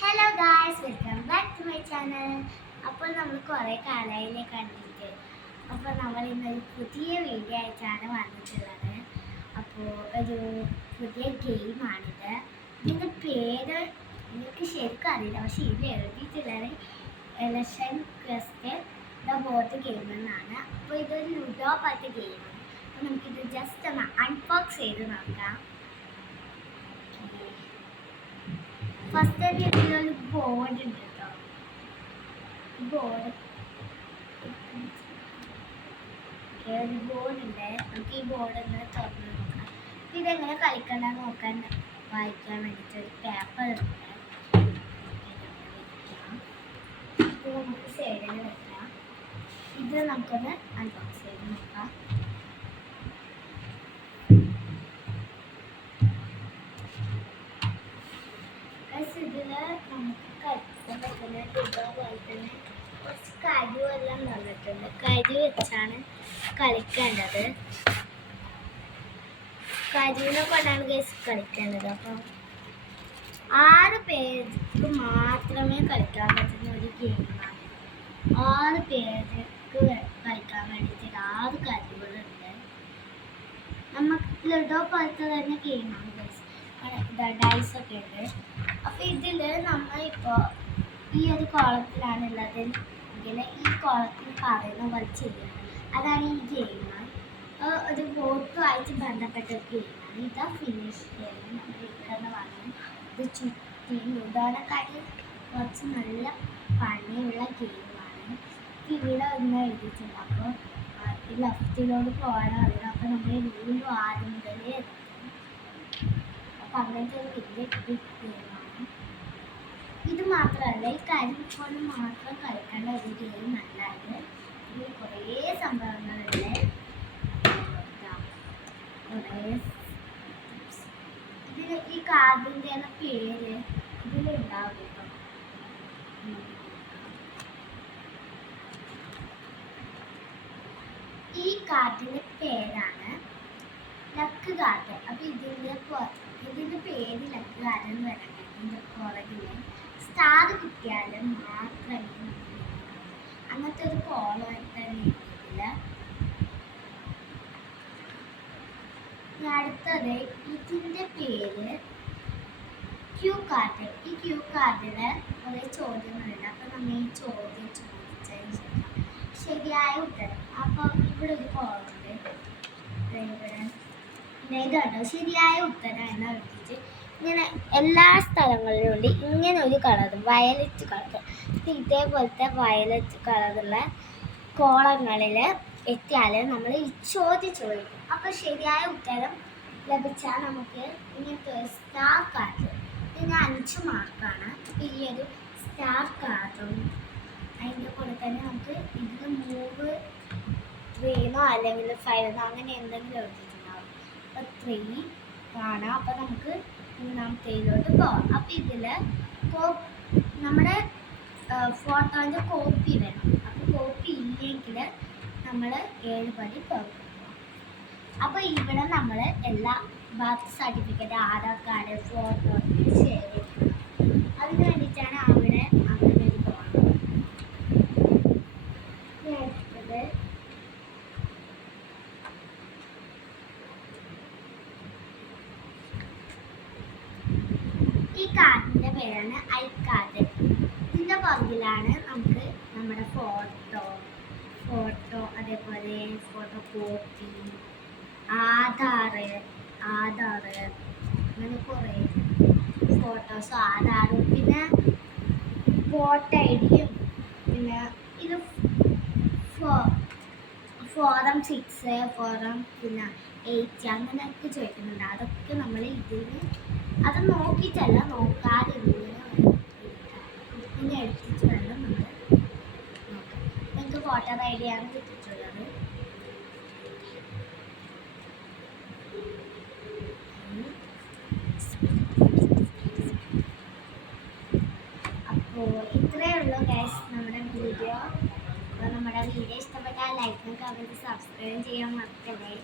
Hello guys, welcome back to my channel. അപ്പോൾ നമ്മൾ കുറേ കാലയിലെ കണ്ടിട്ട്, അപ്പോൾ നമ്മൾ ഇന്നൊരു പുതിയ വീഡിയോ ആയിട്ടാണ് വന്നിട്ടുള്ളത്. അപ്പോൾ ഒരു പുതിയ ഗെയിമാണിത്. ഇതിൻ്റെ പേര് എനിക്ക് ശരിക്കും അറിയില്ല, പക്ഷേ ഇത് എഴുതിയിട്ടുള്ളത് election quest the board game എന്നാണ്. അപ്പോൾ ഇതൊരു ലുഡോ പോലത്തെ ഗെയിമാണ്. അപ്പോൾ നമുക്കിത് ജസ്റ്റ് ഒന്ന് അൺബോക്സ് ചെയ്ത് നോക്കാം. ഫസ്റ്റ് ഇതിലൊരു ബോർഡ് ഉണ്ട് കേട്ടോ. ഒരു ബോർഡ് ഉണ്ട്. നമുക്ക് ഈ ബോർഡ് ഒന്ന് തുറന്ന് നോക്കാം. ഇതെങ്ങനെ കളിക്കണ്ടെന്ന് നോക്കാൻ വായിക്കാൻ വേണ്ടിയിട്ട് ഒരു പേപ്പർ ഉണ്ട്. ഇത് നമുക്ക് സൈഡിൽ വെക്കാം. ഇത് നമുക്കൊന്ന് അൺബോക്സ് ചെയ്ത് നോക്കാം. ഇതില് നമുക്ക് കളിക്കാൻ പറ്റുന്ന ഇതേപോലെ തന്നെ കുറച്ച് കരിവെല്ലാം വന്നിട്ടുണ്ട്. കരി വെച്ചാണ് കളിക്കേണ്ടത്. കരിവിനെ കൊണ്ടാണ് ഗൈസ് കളിക്കേണ്ടത്. അപ്പം 6 പേർക്ക് മാത്രമേ കളിക്കാൻ പറ്റുന്ന ഒരു ഗെയിമാണ്. 6 പേർക്ക് കളിക്കാൻ വേണ്ടിയിട്ട് 6 കരിവുകളുണ്ട്. നമുക്ക് ലുഡോ പോലത്തെ തന്നെ ഗെയിമാണ് ഗൈസ്. ഡൈസൊക്കെ ഉണ്ട്. അപ്പോൾ ഇതിൽ നമ്മളിപ്പോൾ ഈ ഒരു കോളത്തിലാണുള്ളത് എങ്കിൽ ഈ കോളത്തിൽ പറയുന്ന പോലെ ചെയ്യണം. അതാണ് ഈ ഗെയിം. ഒരു വോട്ടുമായിട്ട് ബന്ധപ്പെട്ട ഒരു ഗെയിമാണ്. ഇതാ ഫിനിഷ് ഗെയിം. നമ്മൾ ഇവിടെ വന്ന് ഇത് ചുറ്റി ലുഡോനെക്കാട്ടി കുറച്ച് നല്ല പണിയുള്ള ഗെയിമാണ്. ഇവിടെ ഒന്ന് എഴുതിയിട്ടുണ്ട്. അപ്പോൾ ലെഫ്റ്റിലോട്ട് പോകാനും അറിയണം. അപ്പോൾ നമ്മൾ വീണ്ടും ആദ്യം മുതലേ എത്തും. അപ്പം അങ്ങനത്തെ ഒരു വലിയ ബിഗ് ഗെയിമാണ്. ഇത് മാത്രമല്ല, ഈ കാര്യം കൊണ്ട് മാത്രം കളിക്കേണ്ട ഒരു ഗെയിം അല്ല ഇത്. ഇതിൽ കുറേ സംഭവങ്ങളുണ്ട്. ഇതിൽ ഈ കാർഡിൻ്റെ പേര് ഇതിലുണ്ടാവും കേട്ടോ. ഈ കാർഡിൻ്റെ പേരാണ് ലക്ക് കാർഡ്. അപ്പോൾ ഇതിൻ്റെ പേര് ലക്ക് കാർഡ് എന്ന് പറയുന്നത് ഇതിൻ്റെ പുറകിൽ സ്റ്റാർ കിട്ടിയാലും മാത്രമേ അങ്ങനത്തെ ഒരു കോളമായിട്ട് തന്നെ ഇല്ല. അടുത്തത് ഇതിൻ്റെ പേര് ക്യൂ കാർഡ്. ഈ ക്യൂ കാർഡിൽ കുറേ ചോദ്യങ്ങളുണ്ട്. അപ്പോൾ നമ്മൾ ഈ ചോദ്യം ചോദിച്ചതിന് ശേഷം ശരിയായ ഉത്തരം. അപ്പോൾ ഇവിടെ ഒരു കോളുണ്ട്. ഇതാട്ടോ ശരിയായ ഉത്തരം എന്ന് എഴുതിയിട്ട് ഇങ്ങനെ എല്ലാ സ്ഥലങ്ങളിലും ഉണ്ട്. ഇങ്ങനെ ഒരു കളർ, വയലറ്റ് കളർ. ഇതേപോലത്തെ വയലറ്റ് കളറുള്ള കോളങ്ങളിൽ എത്തിയാൽ നമ്മൾ ഈ ചോദ്യം ചോദിക്കും. അപ്പോൾ ശരിയായ ഉത്തരം ലഭിച്ചാൽ നമുക്ക് ഇങ്ങനത്തെ ഒരു സ്റ്റാർ കാർഡ്. ഇതിന് 5 മാർക്കാണ്. ഈ ഒരു സ്റ്റാർ കാർഡും അതിൻ്റെ കൂടെ തന്നെ നമുക്ക് ഇതിന് 3 അല്ലെങ്കിൽ 5 അങ്ങനെ എന്തെങ്കിലും എഴുതിയിട്ടുണ്ടാവും. അപ്പോൾ 3 കാണാം. അപ്പോൾ നമുക്ക് 3ാമത്തേതിലോട്ട് പോകാം. അപ്പോൾ ഇതിൽ നമ്മുടെ ഫോട്ടോൻ്റെ കോപ്പി വേണം. അപ്പോൾ കോപ്പി ഇല്ലെങ്കിൽ നമ്മൾ 7 പടി പോകും. അപ്പോൾ ഇവിടെ നമ്മൾ എല്ലാ birth certificate, Aadhaar card, photo ശേഖരിക്കണം. അതിന് വേണ്ടിയിട്ടാണ് അവിടെ അങ്ങനെ ഒരു പോകണം. അടുത്തത് ഈ കാർഡിൻ്റെ പേരാണ് ഐ കാർഡ്. ഇതിൻ്റെ പുറകിലാണ് നമുക്ക് നമ്മുടെ ഫോട്ടോ, അതേപോലെ ഫോട്ടോ കോപ്പി, ആധാർ അങ്ങനെ കുറേ ഫോട്ടോസ്, ആധാറും പിന്നെ വോട്ട് ID-യും പിന്നെ ഇത് ഫോറം 6, ഫോറം പിന്നെ 8 അങ്ങനെയൊക്കെ ചോദിക്കുന്നുണ്ട്. അതൊക്കെ നമ്മൾ ഇതിന് അത് നോക്കിയിട്ടല്ല, നോക്കാതെ പിന്നെ എടുത്തിട്ട് വേണം നമ്മൾ നോക്കാം. നിങ്ങൾക്ക് വോട്ടർ ID ആണ് കിട്ടിയിട്ടുള്ളത്. അപ്പോൾ ഇത്രയേ ഉള്ളൂ ഗൈസ് നമ്മുടെ വീഡിയോ. അപ്പോൾ നമ്മുടെ വീഡിയോ ഇഷ്ടപ്പെട്ടാൽ ലൈക്കും കമൻറ്റ് സബ്സ്ക്രൈബ് ചെയ്യാൻ മറക്കല്ലേ.